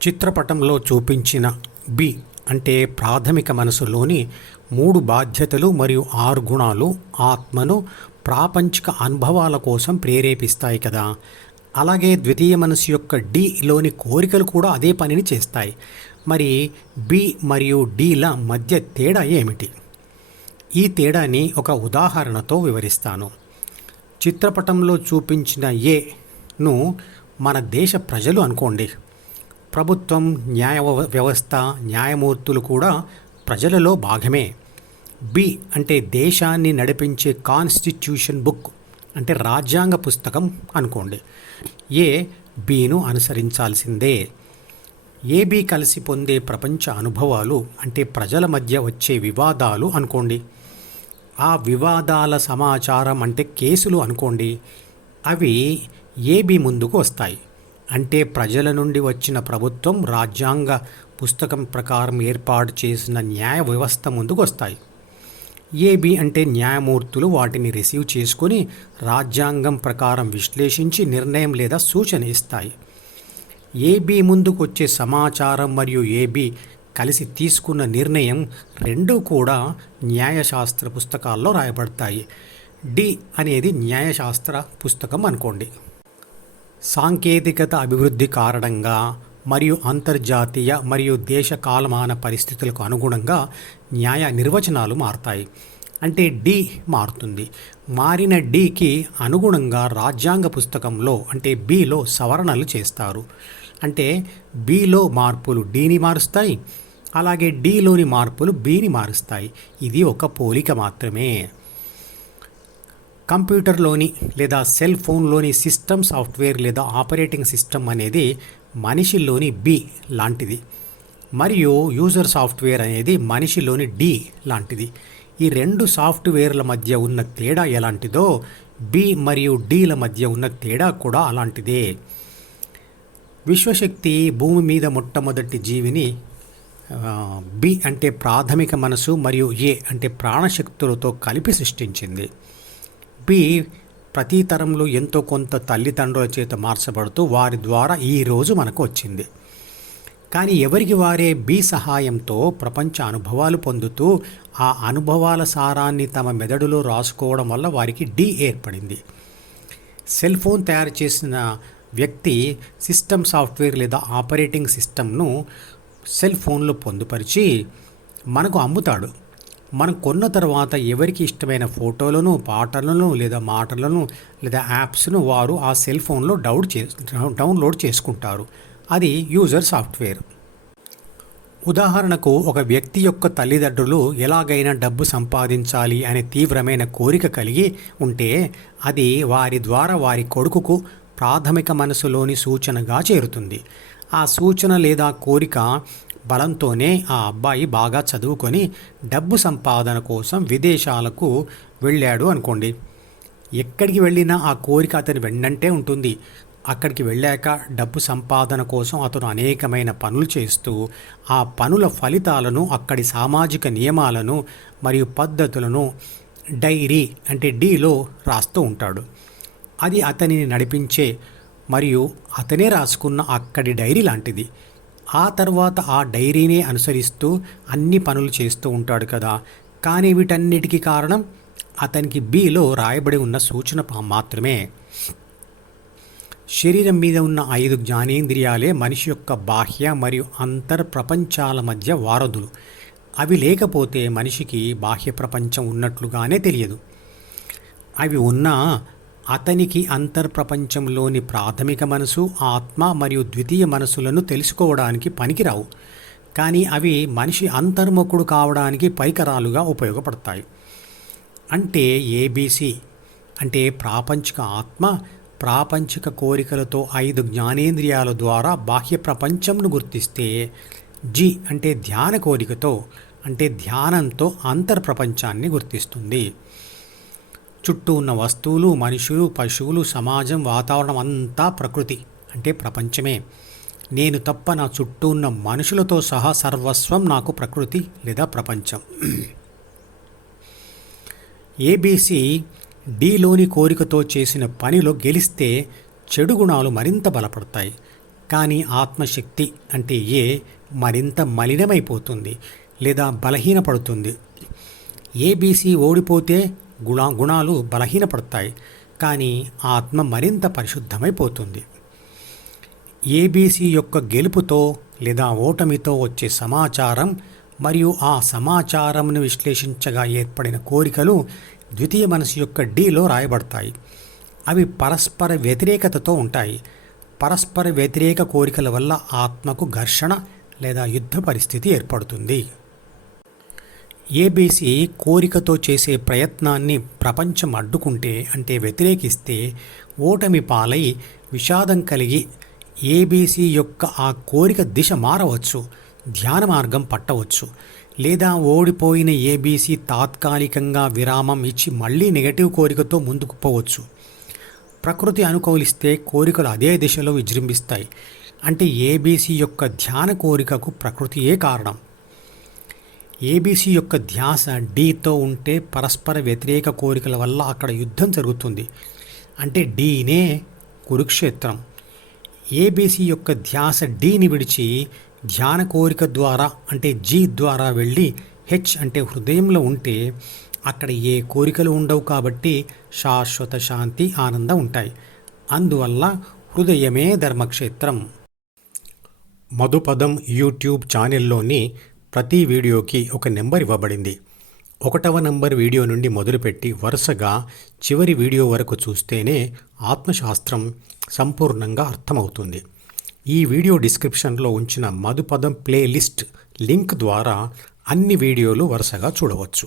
చిత్రపటంలో చూపించిన బి అంటే ప్రాథమిక మనసులోని 3 బాధ్యతలు మరియు 6 గుణాలు ఆత్మను ప్రాపంచిక అనుభవాల కోసం ప్రేరేపిస్తాయి కదా. అలాగే ద్వితీయ మనసు యొక్క డిలోని కోరికలు కూడా అదే పనిని చేస్తాయి. మరి బి మరియు డిల మధ్య తేడా ఏమిటి? ఈ తేడాని ఒక ఉదాహరణతో వివరిస్తాను. చిత్రపటంలో చూపించిన ఏను మన దేశ ప్రజలు అనుకోండి. ప్రభుత్వం, న్యాయ వ్యవస్థ, న్యాయమూర్తులు కూడా ప్రజలలో భాగమే. బి అంటే దేశాన్ని నడిపించే కాన్స్టిట్యూషన్ బుక్ అంటే రాజ్యాంగ పుస్తకం అనుకోండి. ఏ బిను అనుసరించాల్సిందే. ఏబి కలిసి పొందే ప్రపంచ అనుభవాలు అంటే ప్రజల మధ్య వచ్చే వివాదాలు అనుకోండి. ఆ వివాదాల సమాచారం అంటే కేసులు అనుకోండి. అవి ఏబి ముందుకు వస్తాయి. అంటే ప్రజల నుండి వచ్చిన ప్రభుత్వం రాజ్యాంగ పుస్తకం ప్రకారం ఏర్పాటు చేసిన న్యాయ వ్యవస్థ ముందుకు వస్తాయి. ఏబి అంటే న్యాయమూర్తులు వాటిని రిసీవ్ చేసుకొని రాజ్యాంగం ప్రకారం విశ్లేషించి నిర్ణయం లేదా సూచన ఇస్తాయి. ఏబి ముందుకు వచ్చే సమాచారం మరియు ఏబి కలిసి తీసుకున్న నిర్ణయం రెండూ కూడా న్యాయశాస్త్ర పుస్తకాల్లో రాయబడతాయి. డి అనేది న్యాయశాస్త్ర పుస్తకం అనుకోండి. సాంకేతికత అభివృద్ధి కారణంగా మరియు అంతర్జాతీయ మరియు దేశ కాలమాన పరిస్థితులకు అనుగుణంగా న్యాయ నిర్వచనాలు మారుతాయి. అంటే డి మారుతుంది. మారిన డికి అనుగుణంగా రాజ్యాంగ పుస్తకంలో అంటే బిలో సవరణలు చేస్తారు. అంటే బిలో మార్పులు డిని మారుస్తాయి, అలాగే డిలోని మార్పులు బిని మారుస్తాయి. ఇది ఒక పోలిక మాత్రమే. కంప్యూటర్లోని లేదా సెల్ ఫోన్లోని సిస్టమ్ సాఫ్ట్వేర్ లేదా ఆపరేటింగ్ సిస్టమ్ అనేది మనిషిలోని బి లాంటిది, మరియు యూజర్ సాఫ్ట్వేర్ అనేది మనిషిలోని డి లాంటిది. ఈ 2 సాఫ్ట్వేర్ల మధ్య ఉన్న తేడా ఎలాంటిదో బి మరియు డిల మధ్య ఉన్న తేడా కూడా అలాంటిదే. విశ్వశక్తి భూమి మీద మొట్టమొదటి జీవిని బి అంటే ప్రాథమిక మనసు మరియు ఏ అంటే ప్రాణశక్తులతో కలిపి సృష్టించింది. బి ప్రతి తరంలో ఎంతో కొంత తల్లిదండ్రుల చేత మార్చబడుతూ వారి ద్వారా ఈరోజు మనకు వచ్చింది. కానీ ఎవరికి వారే బి సహాయంతో ప్రపంచ అనుభవాలు పొందుతూ ఆ అనుభవాల సారాన్ని తమ మెదడులో రాసుకోవడం వల్ల వారికి డి ఏర్పడింది. సెల్ ఫోన్ తయారు చేసిన వ్యక్తి సిస్టమ్ సాఫ్ట్వేర్ లేదా ఆపరేటింగ్ సిస్టమ్ను సెల్ ఫోన్లో పొందుపరిచి మనకు అమ్ముతాడు. మనం కొన్న తర్వాత ఎవరికి ఇష్టమైన ఫోటోలను, పాటలను లేదా మాటలను లేదా యాప్స్ను వారు ఆ సెల్ ఫోన్లో డౌన్లోడ్ చేసుకుంటారు. అది యూజర్ సాఫ్ట్వేర్. ఉదాహరణకు ఒక వ్యక్తి యొక్క తల్లిదండ్రులు ఎలాగైనా డబ్బు సంపాదించాలి అనే తీవ్రమైన కోరిక కలిగి ఉంటే అది వారి ద్వారా వారి కొడుకుకు ప్రాథమిక మనసులోని సూచనగా చేరుతుంది. ఆ సూచన లేదా కోరిక బలంతోనే ఆ అబ్బాయి బాగా చదువుకొని డబ్బు సంపాదన కోసం విదేశాలకు వెళ్ళాడు అనుకోండి. ఎక్కడికి వెళ్ళినా ఆ కోరిక అతని వెన్నంటే ఉంటుంది. అక్కడికి వెళ్ళాక డబ్బు సంపాదన కోసం అతను అనేకమైన పనులు చేస్తూ ఆ పనుల ఫలితాలను, అక్కడి సామాజిక నియమాలను మరియు పద్ధతులను డైరీ అంటే డిలో రాస్తూ ఉంటాడు. అది అతనిని నడిపించే మరియు అతనే రాసుకున్న అక్కడి డైరీ లాంటిది. ఆ తర్వాత ఆ డైరీనే అనుసరిస్తూ అన్ని పనులు చేస్తూ ఉంటాడు కదా. కానీ వీటన్నిటికీ కారణం అతనికి బిలో రాయబడి ఉన్న సూచన మాత్రమే. శరీరం మీద ఉన్న 5 జ్ఞానేంద్రియాలే మనిషి యొక్క బాహ్య మరియు అంతర్ ప్రపంచాల మధ్య వారధులు. అవి లేకపోతే మనిషికి బాహ్య ప్రపంచం ఉన్నట్లుగానే తెలియదు. అవి ఉన్నా అతనికి అంతర్ప్రపంచంలోని ప్రాథమిక మనసు, ఆత్మ మరియు ద్వితీయ మనసులను తెలుసుకోవడానికి పనికిరావు. కానీ అవి మనిషి అంతర్ముఖుడు కావడానికి పరికరాలుగా ఉపయోగపడతాయి. అంటే ఏబిసి అంటే ప్రాపంచిక ఆత్మ ప్రాపంచిక కోరికలతో 5 జ్ఞానేంద్రియాల ద్వారా బాహ్య ప్రపంచంను గుర్తిస్తే, జి అంటే ధ్యాన కోరికతో అంటే ధ్యానంతో అంతర్ప్రపంచాన్ని గుర్తిస్తుంది. చుట్టూ ఉన్న వస్తువులు, మనుషులు, పశువులు, సమాజం, వాతావరణం అంతా ప్రకృతి అంటే ప్రపంచమే. నేను తప్ప నా చుట్టూ ఉన్న మనుషులతో సహా సర్వస్వం నాకు ప్రకృతి లేదా ప్రపంచం. ఏబిసి డిలోని కోరికతో చేసిన పనిలో గెలిస్తే చెడు గుణాలు మరింత బలపడతాయి. కానీ ఆత్మశక్తి అంటే ఏ మరింత మలినమైపోతుంది లేదా బలహీనపడుతుంది. ఏబీసీ ఓడిపోతే గుణాలు బలహీనపడతాయి, కానీ ఆత్మ మరింత పరిశుద్ధమైపోతుంది. ఏబీసీ యొక్క గెలుపుతో లేదా ఓటమితో వచ్చే సమాచారం మరియు ఆ సమాచారంను విశ్లేషించగా ఏర్పడిన కోరికలు ద్వితీయ మనసు యొక్క డీలో రాయబడతాయి. అవి పరస్పర వ్యతిరేకతతో ఉంటాయి. పరస్పర వ్యతిరేక కోరికల వల్ల ఆత్మకు ఘర్షణ లేదా యుద్ధ పరిస్థితి ఏర్పడుతుంది. ఏబీసీ కోరికతో చేసే ప్రయత్నాన్ని ప్రపంచం అడ్డుకుంటే అంటే వ్యతిరేకిస్తే ఓటమి పాలై విషాదం కలిగి ఏబీసీ యొక్క ఆ కోరిక దిశ మారవచ్చు, ధ్యాన మార్గం పట్టవచ్చు. లేదా ఓడిపోయిన ఏబీసీ తాత్కాలికంగా విరామం ఇచ్చి మళ్ళీ నెగటివ్ కోరికతో ముందుకు పోవచ్చు. ప్రకృతి అనుకూలిస్తే కోరికలు అదే దిశలో విజృంభిస్తాయి. అంటే ఏబీసీ యొక్క ధ్యాన కోరికకు ప్రకృతియే కారణం. ఏబీసీ యొక్క ధ్యాస డీతో ఉంటే పరస్పర వ్యతిరేక కోరికల వల్ల అక్కడ యుద్ధం జరుగుతుంది. అంటే డీనే కురుక్షేత్రం. ఏబీసీ యొక్క ధ్యాస డీని విడిచి ధ్యాన కోరిక ద్వారా అంటే జీ ద్వారా వెళ్ళి హెచ్ అంటే హృదయంలో ఉంటే అక్కడ ఏ కోరికలు ఉండవు, కాబట్టి శాశ్వత శాంతి ఆనందం ఉంటాయి. అందువల్ల హృదయమే ధర్మక్షేత్రం. మధుపదం యూట్యూబ్ ఛానల్లోని ప్రతి వీడియోకి ఒక నెంబర్ ఇవ్వబడింది. 1వ నంబర్ వీడియో నుండి మొదలుపెట్టి వరుసగా చివరి వీడియో వరకు చూస్తేనే ఆత్మశాస్త్రం సంపూర్ణంగా అర్థమవుతుంది. ఈ వీడియో డిస్క్రిప్షన్లో ఉంచిన మధుపదం ప్లేలిస్ట్ లింక్ ద్వారా అన్ని వీడియోలు వరుసగా చూడవచ్చు.